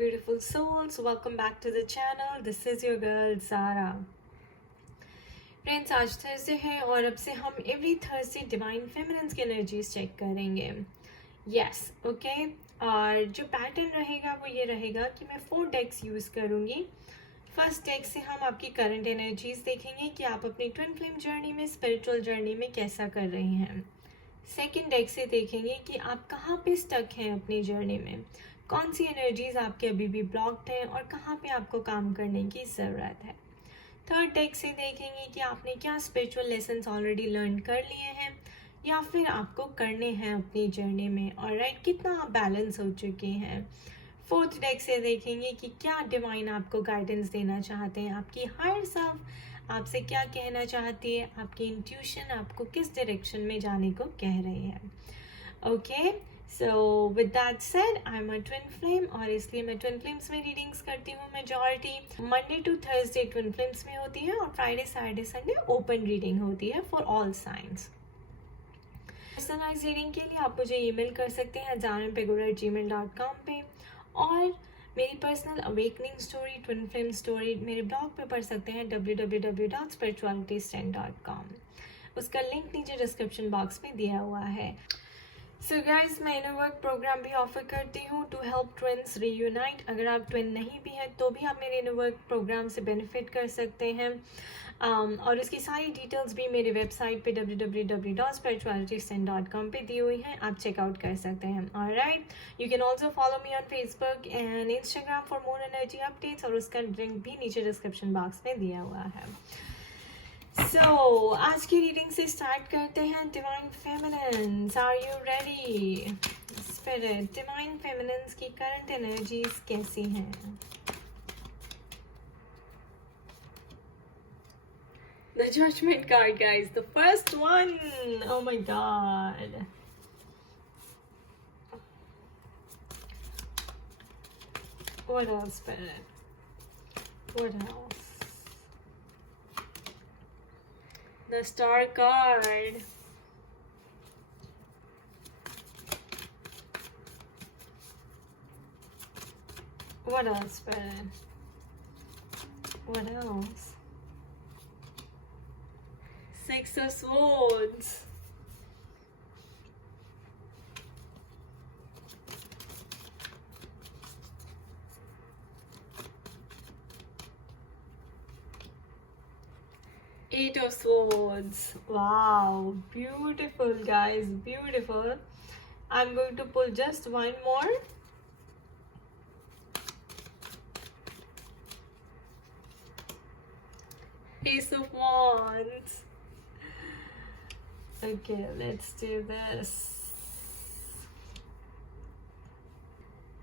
beautiful souls. Welcome back to the channel. This is your girl Zara. Friends, आज Thursday है और अब से हम एवरी थर्सडे डिवाइन फेमिनिन्स की एनर्जीज चेक करेंगे. Yes, okay. और जो पैटर्न रहेगा वो ये रहेगा कि मैं 4 डेक्स यूज़ करूँगी. फर्स्ट डेक से हम आपकी करंट एनर्जीज देखेंगे कि आप अपनी ट्विन फ्लेम जर्नी में, स्पिरिचुअल जर्नी में कैसा कर रही हैं. सेकेंड डेक से देखेंगे कि आप कहाँ पे स्टक हैं अपनी जर्नी में, कौन सी एनर्जीज आपके अभी भी ब्लॉक्ड हैं और कहाँ पे आपको काम करने की ज़रूरत है. थर्ड डेक से देखेंगे कि आपने क्या स्पिरिचुअल लेसन्स ऑलरेडी लर्न कर लिए हैं या फिर आपको करने हैं अपनी जर्नी में, और राइट, कितना आप बैलेंस हो चुके हैं. फोर्थ डेक से देखेंगे कि क्या डिवाइन आपको गाइडेंस देना चाहते हैं, आपकी हायर सेल्फ आपसे क्या कहना चाहती है, आपकी इंट्यूशन आपको किस डायरेक्शन में जाने को कह रही है. Okay, so with that said, I am a twin flame और इसलिए मैं ट्विन फ्लेम्स में रीडिंग्स करती हूँ. Majority Monday to Thursday twin flames में होती है और Friday Saturday Sunday open reading होती है for all signs. Personalise reading के लिए आप मुझे ईमेल कर सकते हैं zaranpegura@gmail.com पे, और मेरी personal awakening story, twin flame story मेरे ब्लॉग पे पढ़ सकते हैं www.spiritualitystand.com. उसका लिंक नीचे डिस्क्रिप्शन बॉक्स में दिया हुआ है. सो गाइज, मैं इनर वर्क प्रोग्राम भी ऑफर करती हूँ टू हेल्प ट्विन्स रीयूनाइट. अगर आप ट्विन नहीं भी हैं तो भी आप मेरे इनर वर्क प्रोग्राम से बेनिफिट कर सकते हैं. और इसकी सारी डिटेल्स भी मेरी वेबसाइट पे www.spiritualitystand.com पे दी हुई हैं, आप चेकआउट कर सकते हैं. Alright, you can also follow me on Facebook and Instagram for more energy updates, और उसका लिंक भी नीचे डिस्क्रिप्शन बॉक्स में दिया हुआ है. सो आज की रीडिंग से स्टार्ट करते हैं. Divine feminines, are you ready? Spirit, divine feminines की करंट एनर्जीज कैसी हैं? The Judgment card, guys. The first one. Oh my god. What else, Spirit? What else? The Star card. What else, Spirit? What else? Six of Swords. Eight of Swords. Wow, beautiful, guys, beautiful. I'm going to pull just one more. Ace of Wands. Okay, let's do this.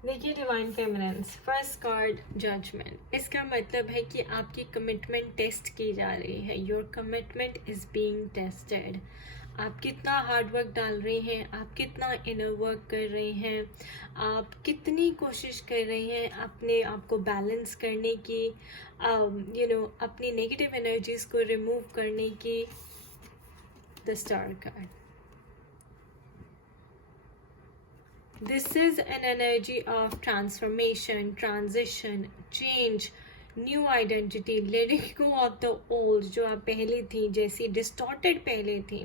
देखिए divine feminines, first card judgement. इसका मतलब है कि आपकी commitment test की जा रही है. Your commitment is being tested. आप कितना हार्ड वर्क डाल रही हैं, आप कितना इनर वर्क कर रही हैं, आप कितनी कोशिश कर रही हैं अपने आप को बैलेंस करने की, अपनी नेगेटिव एनर्जीज को रिमूव करने की. The Star card. This is an energy of transformation, transition, change, new identity, letting go of the old. जो आप पहले थी, जैसी distorted पहले थी,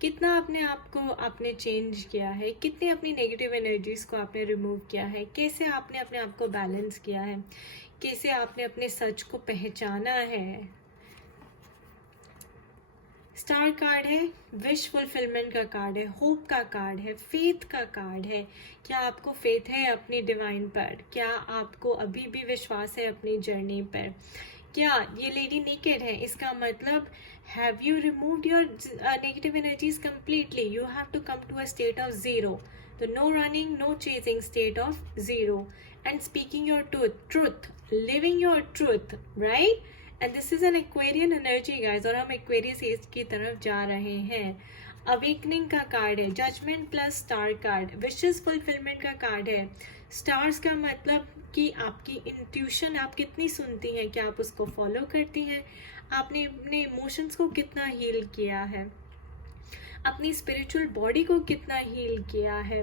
कितना अपने आप को आपने चेंज किया है, कितनी अपनी नेगेटिव एनर्जीज को आपने रिमूव किया है, कैसे आपने अपने आप को बैलेंस किया है, कैसे आपने अपने सच को पहचाना है. स्टार कार्ड है, विश फुलफिलमेंट का कार्ड है, होप का कार्ड है, फेथ का कार्ड है. क्या आपको फेथ है अपनी डिवाइन पर? क्या आपको अभी भी विश्वास है अपनी जर्नी पर? क्या ये लेडी नेकेड है? इसका मतलब have you removed your negative energies completely? You have to come to a state of zero. तो no running, no chasing, state of zero, and speaking your truth, living your truth, right. And this is an aquarian energy, guys, और हम Aquarius as की तरफ जा रहे हैं. Awakening का card है, judgement plus star card, wishes fulfilment का कार्ड है. स्टार्स का मतलब कि आपकी इंट्यूशन आप कितनी सुनती हैं, क्या आप उसको फॉलो करती हैं, आपने अपने इमोशंस को कितना हील किया है, अपनी स्पिरिचुअल बॉडी को कितना हील किया है,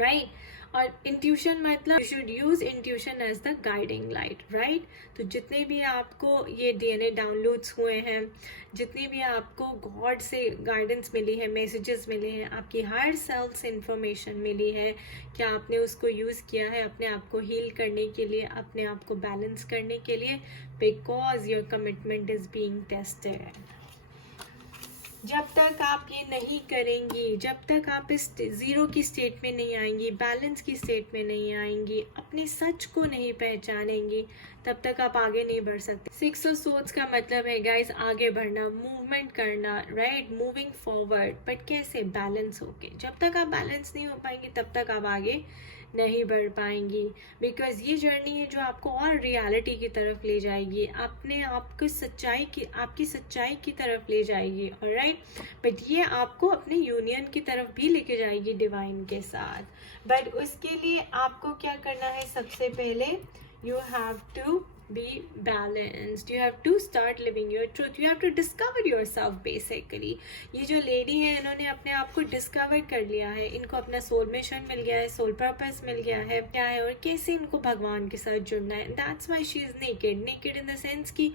राइट. और इंट्यूशन मतलब you should use intuition as the guiding light, right? तो जितने भी आपको ये डीएनए डाउनलोड्स हुए हैं, जितनी भी आपको गॉड से गाइडेंस मिली है, मैसेजेस मिले हैं, आपकी हायर सेल्फ से इंफॉर्मेशन मिली है, क्या आपने उसको यूज़ किया है अपने आप को हील करने के लिए, अपने आप को बैलेंस करने के लिए? Because your commitment is being tested. जब तक आप ये नहीं करेंगी, जब तक आप इस ज़ीरो की स्टेट में नहीं आएंगी, बैलेंस की स्टेट में नहीं आएंगी, अपने सच को नहीं पहचानेंगी, तब तक आप आगे नहीं बढ़ सकते। 6 ऑफ सोर्ड्स का मतलब है गाइस आगे बढ़ना, मूवमेंट करना, राइट? मूविंग फॉरवर्ड, बट कैसे? बैलेंस होके। जब तक आप बैलेंस नहीं हो पाएंगे तब तक आप आगे नहीं बढ़ पाएंगी, बिकॉज ये जर्नी है जो आपको और रियलिटी की तरफ ले जाएगी, अपने आप को सच्चाई की, आपकी सच्चाई की तरफ ले जाएगी, ऑलराइट? बट ये आपको अपने यूनियन की तरफ भी लेके जाएगी डिवाइन के साथ। बट उसके लिए आपको क्या करना है? सबसे पहले you have to be balanced, you have to start living your truth, you have to discover yourself basically। ये जो लेडी है इन्होंने अपने आप को डिस्कवर कर लिया है, इनको अपना सोल मिशन मिल गया है, सोल पर्पस मिल गया है, क्या है और कैसे इनको भगवान के साथ जुड़ना है। That's why she is naked. Naked in the sense कि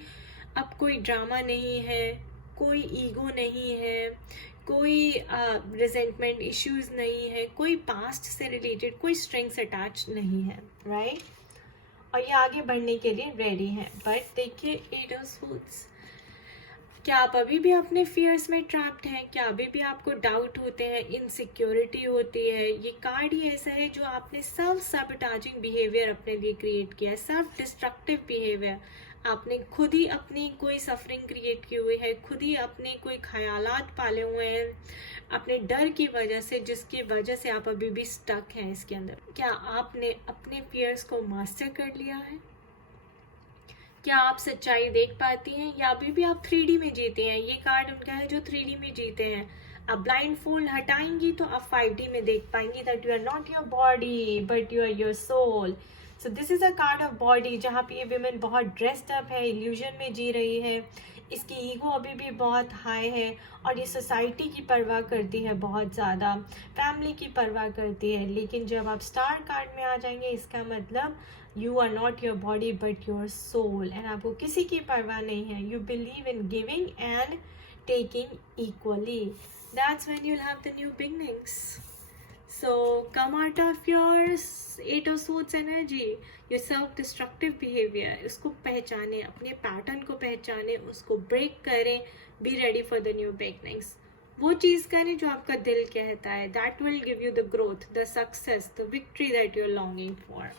अब कोई ड्रामा नहीं है, कोई ईगो नहीं है, कोई रिजेंटमेंट इश्यूज नहीं है, कोई पास्ट से रिलेटेड कोई स्ट्रिंग्स अटैच नहीं है, राइट? और ये आगे बढ़ने के लिए रेडी है। बट देखिए 8 ऑफ सोर्ड्स, क्या आप अभी भी अपने फियर्स में ट्रैप्ड हैं? क्या अभी भी आपको डाउट होते हैं, इनसिक्योरिटी होती है? ये कार्ड ही ऐसा है जो आपने सेल्फ सैबोटाजिंग बिहेवियर अपने लिए क्रिएट किया है, सेल्फ डिस्ट्रक्टिव बिहेवियर। आपने खुद ही अपनी कोई सफरिंग क्रिएट की हुई है, खुद ही अपने कोई ख्यालात पाले हुए हैं अपने डर की वजह से, जिसकी वजह से आप अभी भी स्टक हैं इसके अंदर। क्या आपने अपने फियर्स को मास्टर कर लिया है? क्या आप सच्चाई देख पाती हैं, या अभी भी आप 3D में जीते हैं? ये कार्ड उनका है जो 3D में जीते हैं। आप ब्लाइंड फोल्ड हटाएंगी तो आप 5D में देख पाएंगी that you are not your body but you are your soul. So this is a card of body, जहाँ पे ये विमेन बहुत ड्रेस्ड अप है, इल्यूजन में जी रही है, इसकी ईगो अभी भी बहुत हाई है, और ये सोसाइटी की परवाह करती है बहुत ज़्यादा, फैमिली की परवाह करती है। लेकिन जब आप स्टार कार्ड में आ जाएंगे, इसका मतलब you are not your body but your soul, and आपको किसी की परवाह नहीं है। You believe in giving and taking equally. That's when you'll have the new beginnings. So come out of your 8 of Swords energy, your self-destructive behavior. उसको पहचाने, अपने pattern को पहचाने, उसको ब्रेक करें, be ready for the new beginnings. वो चीज़ करें जो आपका दिल कहता है, that will give you the growth, the success, the victory that you're longing for.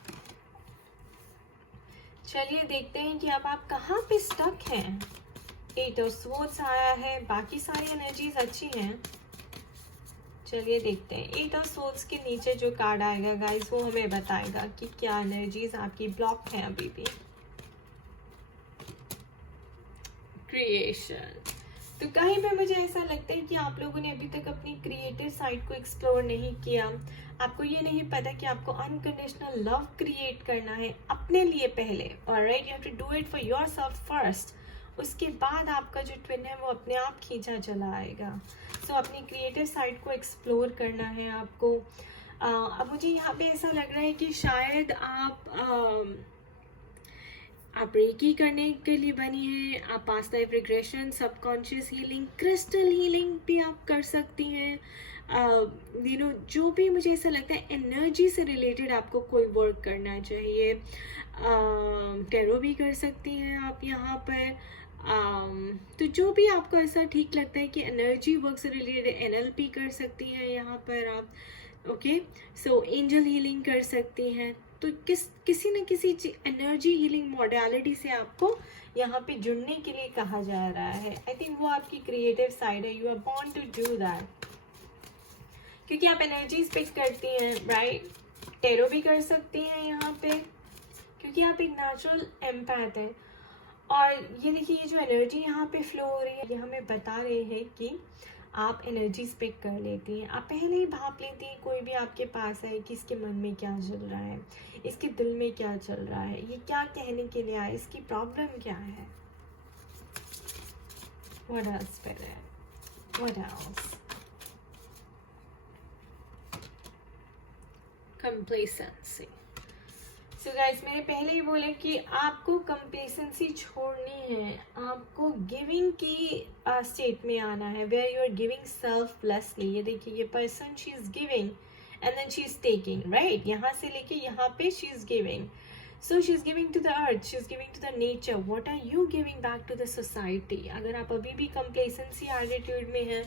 चलिए देखते हैं कि अब आप कहाँ पे स्टक हैं। 8 of Swords आया है, बाकी सारी एनर्जीज अच्छी हैं। चलिए देखते हैं 8 ऑफ सोल्स के नीचे जो कार्ड आएगा गाइस, वो हमें बताएगा कि क्या एनर्जीज आपकी ब्लॉक हैं अभी भी। क्रिएशन। तो कहीं पे मुझे ऐसा लगता है कि आप लोगों ने अभी तक अपनी क्रिएटिव साइड को एक्सप्लोर नहीं किया। आपको ये नहीं पता कि आपको अनकंडीशनल लव क्रिएट करना है अपने लिए पहले, alright? You have to do it for yourself first. उसके बाद आपका जो ट्विन है वो अपने आप खींचा चला आएगा। सो अपनी क्रिएटिव साइड को एक्सप्लोर करना है आपको। अब मुझे यहाँ पे ऐसा लग रहा है कि शायद आप रेकी करने के लिए बनी है, आप past life regression, subconscious healing, crystal healing भी आप कर सकती हैं। जो भी मुझे ऐसा लगता है एनर्जी से रिलेटेड आपको कोई वर्क करना चाहिए। टेरो भी कर सकती हैं आप यहाँ पर। तो जो भी आपको ऐसा ठीक लगता है कि एनर्जी वर्क से रिलेटेड NLP कर सकती हैं यहाँ पर आप। ओके, सो एंजल हीलिंग कर सकती हैं। तो किसी न किसी एनर्जी हीलिंग मॉडलिटी से आपको यहाँ पे जुड़ने के लिए कहा जा रहा है। आई थिंक वो आपकी क्रिएटिव साइड है, you are born to do that, क्योंकि आप एनर्जीज पिक करती हैं, राइट? टेरो भी कर सकती हैं यहाँ पे, क्योंकि आप एक नेचुरल एम्पैथ हैं। और ये देखिए, ये जो एनर्जी यहाँ पे फ्लो हो रही है, ये हमें बता रहे हैं कि आप एनर्जीज पिक कर लेती हैं। आप पहले ही भाप लेती हैं कोई भी आपके पास है कि इसके मन में क्या चल रहा है, इसके दिल में क्या चल रहा है, ये क्या कहने के लिए आया, इसकी प्रॉब्लम क्या है। What else, Spirit? What else? Complacency. So guys, मैंने पहले ही बोला कि आपको कंप्लेसेंसी छोड़नी है, आपको गिविंग की स्टेट में आना है, where you are giving selflessly. ये देखिए, ये person she is giving and then she is taking, right? यहाँ से लेके यहाँ पे she is giving. So she is giving to the earth, she is giving to the nature. What are you giving back to the society? अगर आप अभी भी complacency attitude में हैं,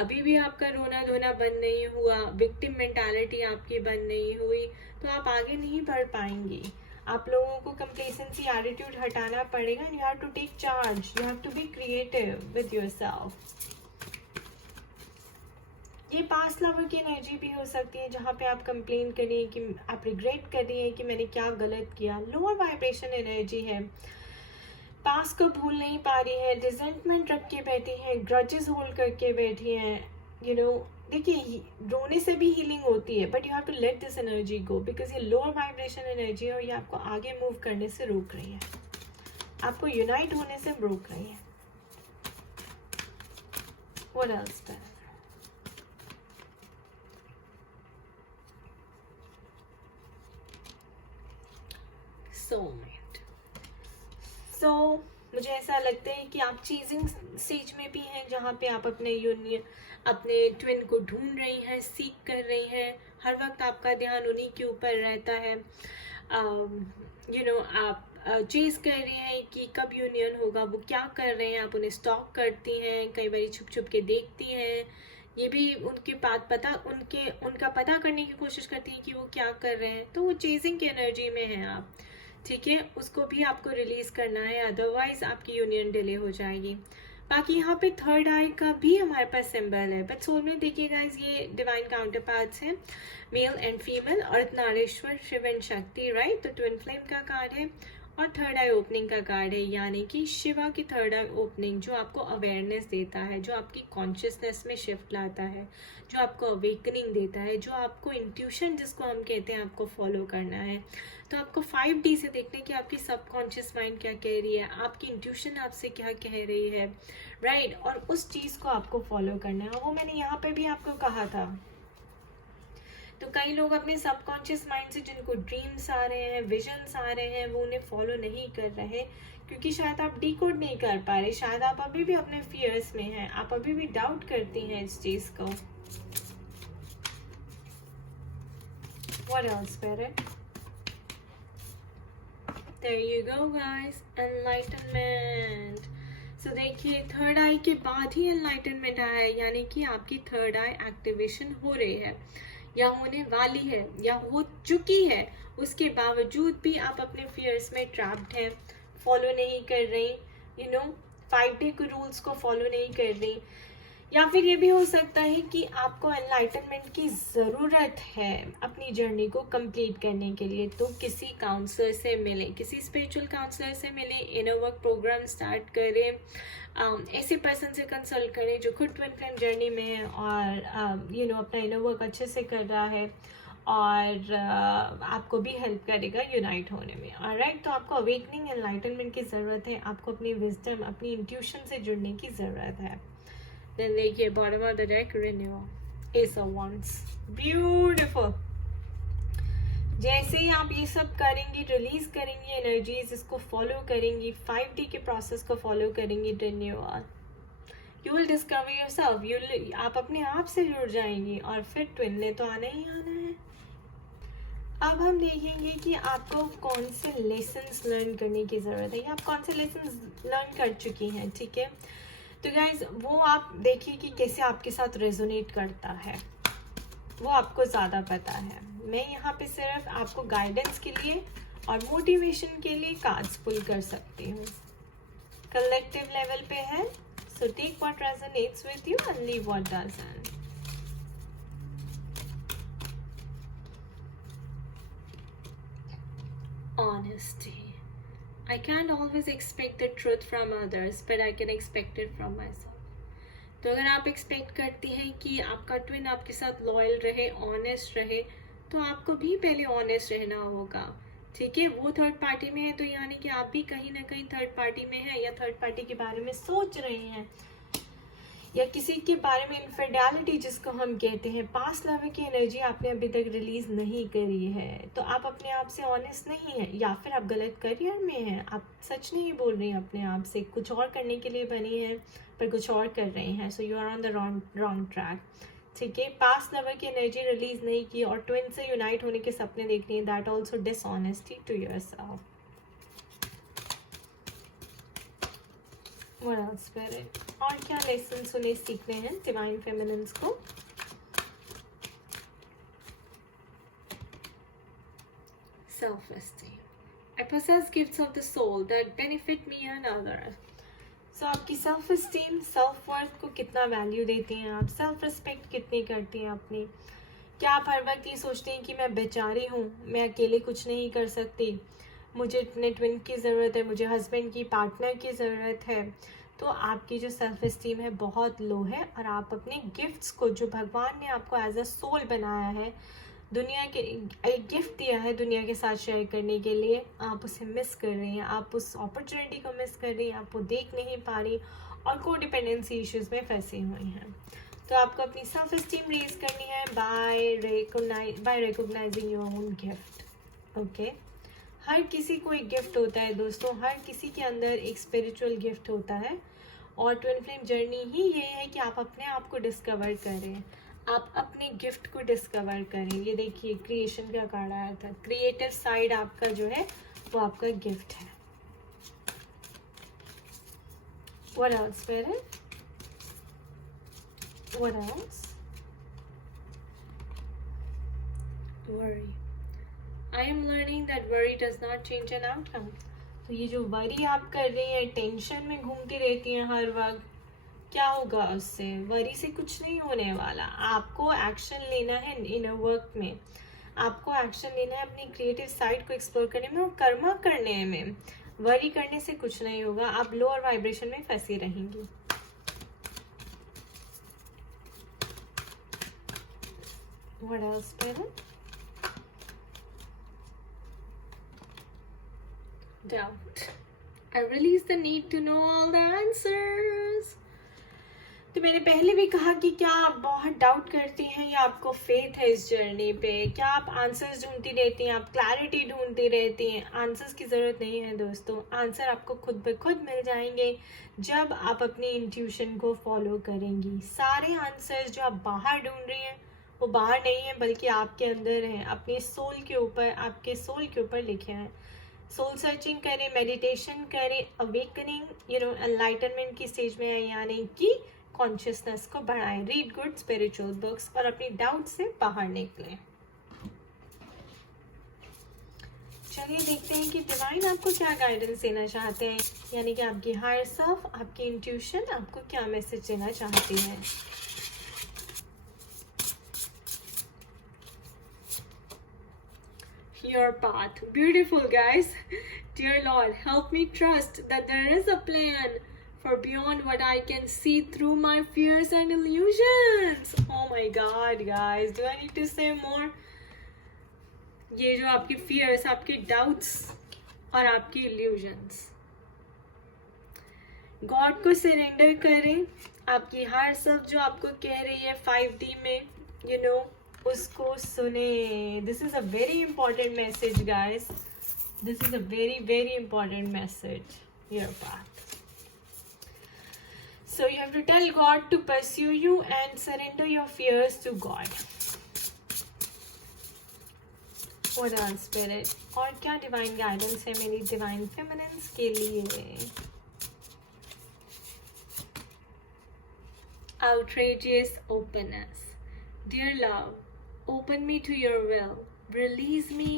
अभी भी आपका रोना धोना बंद नहीं हुआ, विक्टिम मेंटालिटी आपकी बंद नहीं हुई, तो आप आगे नहीं बढ़ पाएंगे. आप लोगों को complacency attitude हटाना पड़ेगा. You have to take charge. You have to be creative with yourself. ये पास्ट लवर की एनर्जी भी हो सकती है, जहाँ पे आप कंप्लेन कर रही हैं कि आप रिग्रेट कर रही हैं कि मैंने क्या गलत किया. लोअर वाइब्रेशन एनर्जी है, पास्ट को भूल नहीं पा रही है, रिजेंटमेंट रख के बैठी है, ग्रजेस होल्ड करके बैठी हैं. यू नो, देखिए, रोने से भी हीलिंग होती है, but you have to let this energy go, because ये लोअर वाइब्रेशन एनर्जी है और ये आपको आगे मूव करने से रोक रही है, आपको यूनाइट होने से रोक रही है. What else then? Soulmate. So मुझे ऐसा लगता है कि आप चीजिंग स्टेज में भी हैं, जहाँ पे आप अपने यूनियन, अपने ट्विन को ढूंढ रही हैं, सीख कर रही हैं. हर वक्त आपका ध्यान उन्हीं के ऊपर रहता है. आप चेज कर रही हैं कि कब यूनियन होगा, वो क्या कर रहे हैं, आप उन्हें स्टॉक करती हैं, कई बार छुप छुप के देखती हैं. ये भी उनका पता करने की कोशिश करती हैं कि वो क्या कर रहे हैं. तो वो चेजिंग की एनर्जी में हैं आप, ठीक है? उसको भी आपको रिलीज करना है, अदरवाइज आपकी यूनियन डिले हो जाएगी. बाकी यहाँ पे थर्ड आई का भी हमारे पास सिंबल है, बट सोल में देखिए गाइस, ये डिवाइन काउंटर पार्ट्स हैं, male and female, Ardhanarishvara, Shiva and Shakti, right? तो ट्विन फ्लेम का कार्ड है और थर्ड आई ओपनिंग का कार्ड है, यानी कि शिवा की थर्ड आई ओपनिंग, जो आपको अवेयरनेस देता है, जो आपकी कॉन्शियसनेस में शिफ्ट लाता है, जो आपको अवेकनिंग देता है, जो आपको इंट्यूशन जिसको हम कहते हैं आपको फॉलो करना है. तो आपको 5D से देखने की आपकी सबकॉन्शियस माइंड क्या कह रही है, आपकी इंट्यूशन आपसे क्या कह रही है, राइट? और उस चीज़ को आपको फॉलो करना है. और वो मैंने यहाँ पे भी आपको कहा था. तो कई लोग अपने सबकॉन्शियस माइंड से जिनको ड्रीम्स आ रहे हैं, विजन्स आ रहे हैं, वो उन्हें फॉलो नहीं कर रहे, क्योंकि शायद आप डिकोड नहीं कर पा रहे, शायद आप अभी भी अपने फियर्स में हैं, आप अभी भी डाउट करती हैं इस चीज़ को. What else, Spirit? There you go guys, enlightenment. So देखिए, थर्ड आई के बाद ही एनलाइटनमेंट आया है, यानी कि आपकी थर्ड आई एक्टिवेशन हो रही है, या होने वाली है, या हो चुकी है. उसके बावजूद भी आप अपने फियर्स में ट्रैप्ड हैं, फॉलो नहीं कर रही, 5D के रूल्स को फॉलो नहीं कर रही. या फिर ये भी हो सकता है कि आपको एनलाइटनमेंट की ज़रूरत है अपनी जर्नी को कंप्लीट करने के लिए. तो किसी काउंसलर से मिले, किसी स्पिरिचुअल काउंसलर से मिले, इनर वर्क प्रोग्राम स्टार्ट करें, ऐसे पर्सन से कंसल्ट करें जो खुद ट्विन फ्लेम जर्नी में है और अपना इनर वर्क अच्छे से कर रहा है और आपको भी हेल्प करेगा यूनाइट होने में. ऑलराइट, तो आपको अवेकनिंग एनलाइटनमेंट की ज़रूरत है, आपको अपनी विजडम, अपनी इंट्यूशन से जुड़ने की ज़रूरत है. Then देखिए, bottom of the deck, renewal, Ace of Wands, beautiful. जैसे ही आप ये सब करेंगी, रिलीज करेंगी एनर्जीज, इसको फॉलो करेंगी, 5D के प्रोसेस को फॉलो करेंगी, renewal, you will discover yourself, आप अपने आप से जुड़ जाएंगी और फिर ट्विन ने तो आना ही आना है. अब हम देखेंगे कि आपको कौन से लेसन्स लर्न करने की ज़रूरत है, या आप कौन से लेसन्स लर्न कर चुकी हैं, ठीक है? तो गाइज, वो आप देखिए कि कैसे आपके साथ रेजोनेट करता है, वो आपको ज़्यादा पता है. मैं यहाँ पे सिर्फ आपको गाइडेंस के लिए और मोटिवेशन के लिए कार्ड्स पुल कर सकती हूँ. कलेक्टिव लेवल पे है, so take what resonates with you and leave what doesn't. Honesty. I can't always expect the truth from others, but I can expect it from myself. तो अगर आप एक्सपेक्ट करती हैं कि आपका ट्विन आपके साथ लॉयल रहे, ऑनेस्ट रहे, तो आपको भी पहले ऑनेस्ट रहना होगा, ठीक है? वो थर्ड पार्टी में है, तो यानी कि आप भी कहीं ना कहीं थर्ड पार्टी में हैं, या थर्ड पार्टी के बारे में सोच रहे हैं, या किसी के बारे में इनफिडेलिटी जिसको हम कहते हैं, पास्ट लव की एनर्जी आपने अभी तक रिलीज नहीं करी है, तो आप अपने आप से ऑनेस्ट नहीं है, या फिर आप गलत करियर में हैं, आप सच नहीं बोल रही हैं अपने आप से, कुछ और करने के लिए बनी है पर कुछ और कर रहे हैं, so you are on the wrong track. ठीक है, पास्ट लवर की एनर्जी रिलीज नहीं की और ट्विन से यूनाइट होने के सपने देख रही हैं, that also dishonesty to yourself. What else, Spirit? और क्या लेसन सुने सीखने हैं डिवाइन फेमिनिन्स को? Self esteem, I possess gifts of the soul that benefit me and others. So आपकी सेल्फ एस्टीम, सेल्फ वर्थ को कितना वैल्यू देती हैं आप, सेल्फ रिस्पेक्ट कितनी करती हैं अपनी? क्या आप हर वक्त ये सोचते हैं कि मैं बेचारी हूँ, मैं अकेले कुछ नहीं कर सकती, मुझे इतने ट्विन की ज़रूरत है, मुझे हस्बैंड की, पार्टनर की ज़रूरत है? तो आपकी जो सेल्फ एस्टीम है बहुत लो है और आप अपने गिफ्ट्स को, जो भगवान ने आपको एज अ सोल बनाया है, दुनिया के एक गिफ्ट दिया है दुनिया के साथ शेयर करने के लिए, आप उसे मिस कर रही हैं, आप उस अपॉर्चुनिटी को मिस कर रही हैं, आप वो देख नहीं पा रही और कोडिपेंडेंसी इश्यूज में फंसी हुई हैं। तो आपको अपनी सेल्फ एस्टीम रेज करनी है by recognising your own gift. Okay, हर किसी को एक गिफ्ट होता है दोस्तों, हर किसी के अंदर एक स्पिरिचुअल गिफ्ट होता है और ट्विन फ्लेम जर्नी ही ये है कि आप अपने आप को डिस्कवर करें, आप अपने गिफ्ट को डिस्कवर करें। ये देखिए क्रिएशन का कार्ड आया था, क्रिएटिव साइड आपका जो है वो आपका गिफ्ट है। What else, Spirit? What else? Worry. I am learning that worry does not change an outcome. तो ये जो वरी आप कर रही हैं, टेंशन में घूमती रहती हैं हर वक्त, क्या होगा उससे? वरी से कुछ नहीं होने वाला। आपको एक्शन लेना है इनर वर्क में, आपको एक्शन लेना है अपनी क्रिएटिव साइड को एक्सप्लोर करने में और कर्मा करने में। वरी करने से कुछ नहीं होगा, आप लोअर वाइब्रेशन में फंसी रहेंगी। What else, Spirit? Doubt. I release the need to know all the answers. तो मैंने पहले भी कहा कि क्या आप बहुत डाउट करती हैं या आपको फेथ है इस जर्नी पे? क्या आप आंसर्स ढूंढती रहती हैं, आप क्लैरिटी ढूंढती रहती हैं? आंसर्स की ज़रूरत नहीं है दोस्तों, आंसर आपको खुद ब खुद मिल जाएंगे जब आप अपनी इंट्यूशन को फॉलो करेंगी। सारे आंसर्स जो आप बाहर ढूंढ रही हैं वो बाहर नहीं है बल्कि आपके अंदर हैं, अपने सोल के ऊपर, आपके सोल के ऊपर लिखे हैं। सोल सर्चिंग करें, मेडिटेशन करें, अवेकनिंग एनलाइटनमेंट की स्टेज में आए, यानी कि कॉन्शियसनेस को बढ़ाएं, रीड गुड स्पिरिचुअल बुक्स और अपनी डाउट से बाहर निकलें। चलिए देखते हैं कि डिवाइन आपको क्या गाइडेंस देना चाहते हैं, यानी कि आपकी हायर सेल्फ, आपकी इंट्यूशन आपको क्या मैसेज देना चाहती है। Your path. Beautiful, guys. Dear Lord, help me trust that there is a plan for beyond what I can see through my fears and illusions. Oh my God, guys. Do I need to say more? ये जो आपके fears, आपके doubts और आपके illusions, God को surrender करें। आपकी हर सब जो आपको कह रही है 5D में, उसको सुने। This is a very important message guys, this is a very very important message. Your path, so you have to tell God to pursue you and surrender your fears to God. What else spirit? और क्या divine guidance है मेरी divine feminines के लिए? Outrageous openness. Dear love, open me to your will. Release me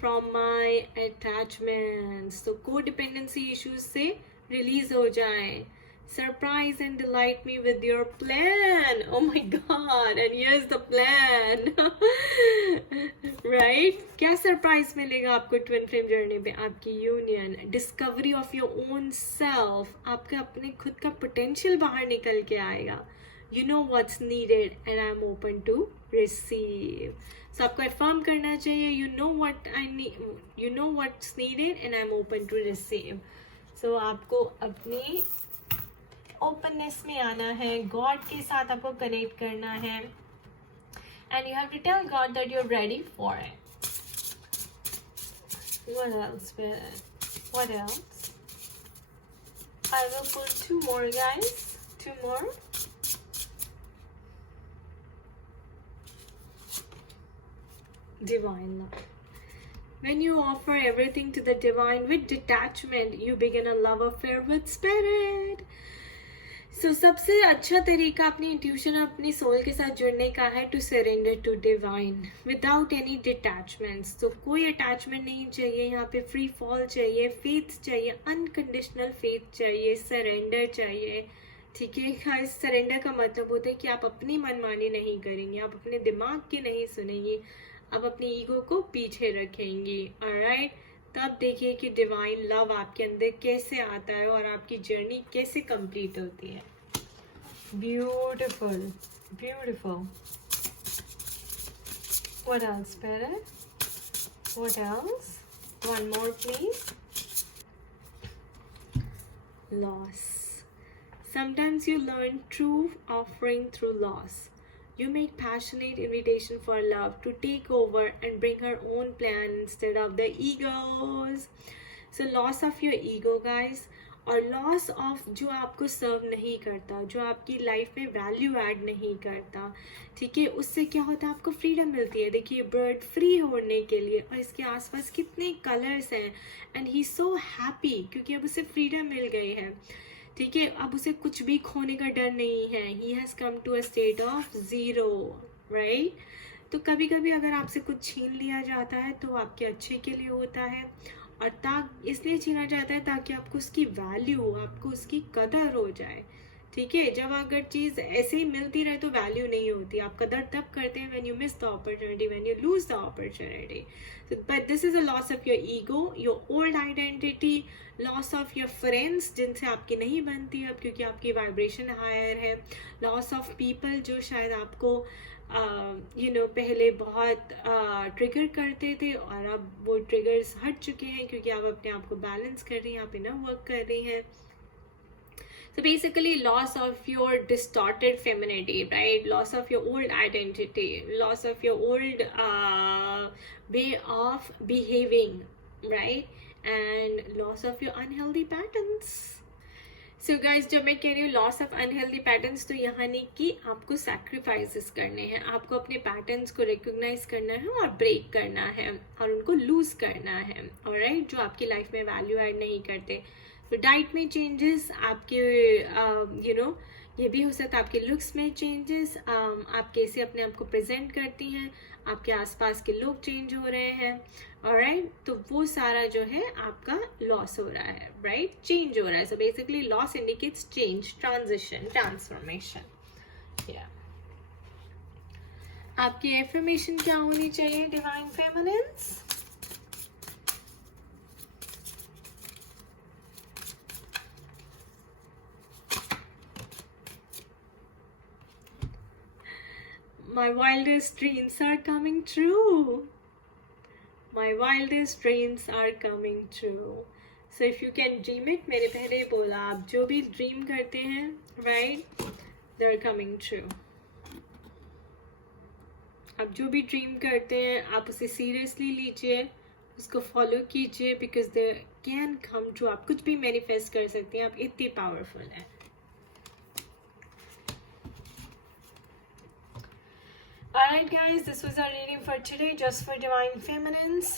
from my attachments. So codependency issues से release हो जाएं. Surprise and delight me with your plan. Oh my God! And here's the plan. Right? क्या surprise मिलेगा आपको twin flame journey पे? आपकी union, discovery of your own self, आपके अपने खुद का पोटेंशियल बाहर निकल के आएगा। You know what's needed and I'm open to receive. So आपको affirm करना चाहिए, you know what I need, you know what's needed and I'm open to receive. So आपको अपनी ओपननेस में आना है, गॉड के साथ आपको कनेक्ट करना है, and you have to tell God that you are ready for it. What else, Spirit? What else? I will pull 2 more, guys. 2 more. Divine love. When you offer everything to the divine with detachment, you begin a love affair with Spirit. So, सबसे अच्छा तरीका अपनी intuition और अपनी soul के साथ जुड़ने का है to surrender to divine without any detachments. तो कोई अटैचमेंट नहीं चाहिए यहाँ पे, फ्री फॉल चाहिए, फेथ चाहिए, अनकंडीशनल फेथ चाहिए, सरेंडर चाहिए. ठीक है गाइस, सरेंडर का मतलब होता है कि आप अपनी मनमानी नहीं करेंगे, आप अपने दिमाग की नहीं सुनेंगी, आप अपनी ईगो को पीछे रखेंगी. ऑलराइट, तब देखिए कि डिवाइन लव आपके अंदर कैसे आता है और आपकी जर्नी कैसे कंप्लीट होती है. Beautiful, beautiful. What else, Spirit? What else? One more, please. Loss. Sometimes you learn true offering through loss. You make passionate invitation for love to take over and bring her own plan instead of the egos. So loss of your ego, guys, और loss of जो आपको सर्व नहीं करता, जो आपकी life में value add नहीं करता. ठीक है, उससे क्या होता है, आपको फ्रीडम मिलती है. देखिए बर्ड फ्री होने के लिए, और इसके आसपास कितने कलर्स हैं, एंड ही सो हैप्पी क्योंकि अब उसे फ्रीडम मिल गई है. ठीक है, अब उसे कुछ भी खोने का डर नहीं है. He has come to a state of zero. Right, तो कभी कभी अगर आपसे कुछ छीन लिया जाता है तो आपके अच्छे के लिए होता है, और इसलिए छीना जाता है ताकि आपको उसकी वैल्यू, आपको उसकी कदर हो जाए. ठीक है, जब अगर चीज़ ऐसे ही मिलती रहे तो वैल्यू नहीं होती. आप कदर तब करते हैं when you miss the opportunity, when you lose the opportunity. But this is a loss of your ego, your old identity, loss of your friends जिनसे आपकी नहीं बनती अब क्योंकि आपकी वाइब्रेशन हायर है, लॉस ऑफ पीपल जो शायद आपको पहले बहुत ट्रिगर करते थे और अब वो ट्रिगर्स हट चुके हैं क्योंकि आप अपने आप को बैलेंस कर रही हैं, आप इनर वर्क कर रही हैं. So basically loss of your distorted femininity, right? Loss of your old identity, loss of your old way of behaving, right? And loss of your unhealthy patterns. So guys, जब मैं कह रही हूँ loss of unhealthy patterns, तो यहाँ नहीं कि आपको सैक्रिफाइसेस करने हैं, आपको अपने पैटर्न्स को रिकॉग्नाइज करना है और ब्रेक करना है और उनको लूज करना है. ऑलराइट, जो आपकी लाइफ में वैल्यू ऐड नहीं करते. तो डाइट में चेंजेस, आपके ये भी हो सकता है आपके लुक्स में चेंजेस, आप कैसे अपने आप को प्रेजेंट करती हैं, आपके आसपास के लोग चेंज हो रहे हैं. ऑलराइट, तो वो सारा जो है आपका लॉस हो रहा है, राइट, चेंज हो रहा है. So basically loss indicates change, transition, transformation. आपकी एफर्मेशन क्या होनी चाहिए divine feminines? My wildest dreams are coming true. My wildest dreams are coming true. So if you can dream it, मैंने पहले ही बोला, आप जो भी ड्रीम करते हैं, right, they're coming true. आप जो भी ड्रीम करते हैं आप उसे सीरियसली लीजिए, उसको फॉलो कीजिए, because they can come true. आप कुछ भी मैनिफेस्ट कर सकते हैं, आप इतनी पावरफुल हैं. Alright guys, this was our reading for today, just for Divine Feminines.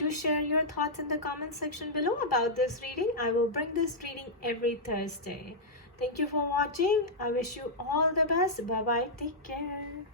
Do share your thoughts in the comment section below about this reading. I will bring this reading every Thursday. Thank you for watching. I wish you all the best. Bye bye. Take care.